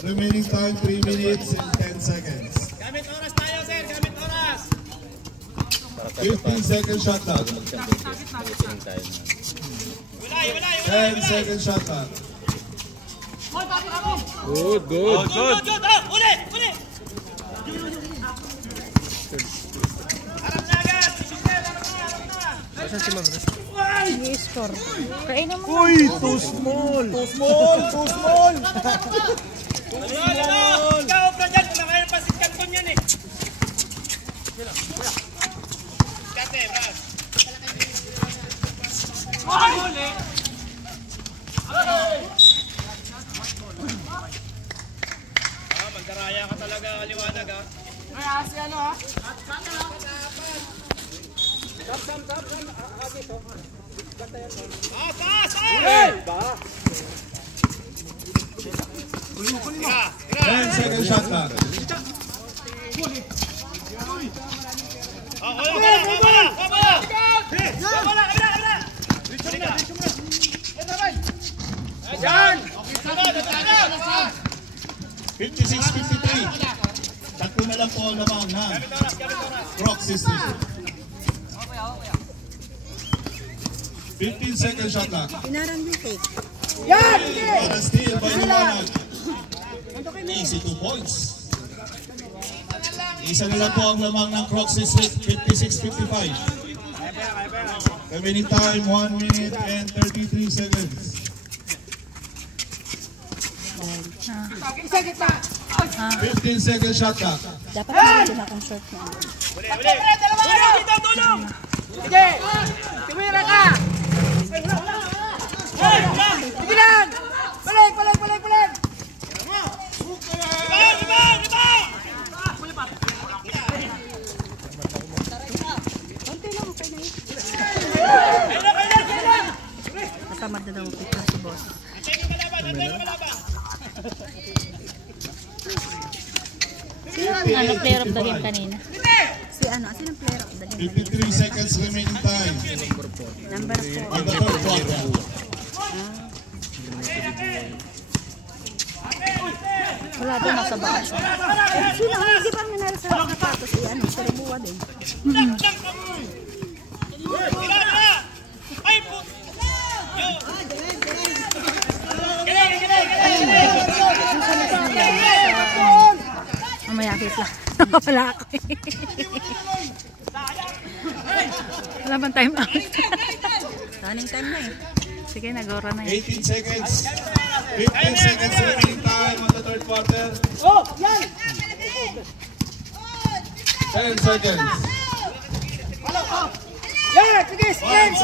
Remaining time 3 minutes and 10 seconds. Gamit oras tayo, sir. Gamit oras. 15 second shot clock. 10 second shot clock. Good, good. Good. Uli. Harap na agad. Asan si Ma'am? I-score. Kainin mo. Uy, too small. Ikaw, bro, dyan. Kumakain pa si Canton yan eh. Kate, bro. Uli. Magdaraya ka talaga, kaliwanag ha. Ay, si ano ha? Sam. Pass! Hey! 10 second shot clock. Yan! 56-53. Tatlo na lang po ang lamang ng Crocs Sisters. 15 second shot clock. Pinarang yung take. Yan! Para steal by Liwanag. Easy 2 points. Isa na lang po ang lamang ng Crocs Sisters. 56-55. Remaining time 1 minute and 33 seconds. Isa kita! 15 second shot clock. Dapat naman akong short na. Uli! Dalawa! Tulong! Sige! Tumira ka! Sige lang! Balik! Rebound! Konti lang, okay na yun. Matamad na daw kita si boss. Antay mo kalaban! Sino ang player of the game kanina? Sino ang player of the game? 53 seconds remaining time. Number 4. On the third quarter. Wala doon nasa baas. Sino ang hindi pa nangyari sa sapatos? Sa Rebuwa din. Ay po! Mamayakit lang. Wala ako eh. Wala bang time out? Running time na eh. Sige, nag-ora na eh. 18 seconds. 15 seconds remaining time on the third quarter. 10 seconds. Yan! Sige! Strength!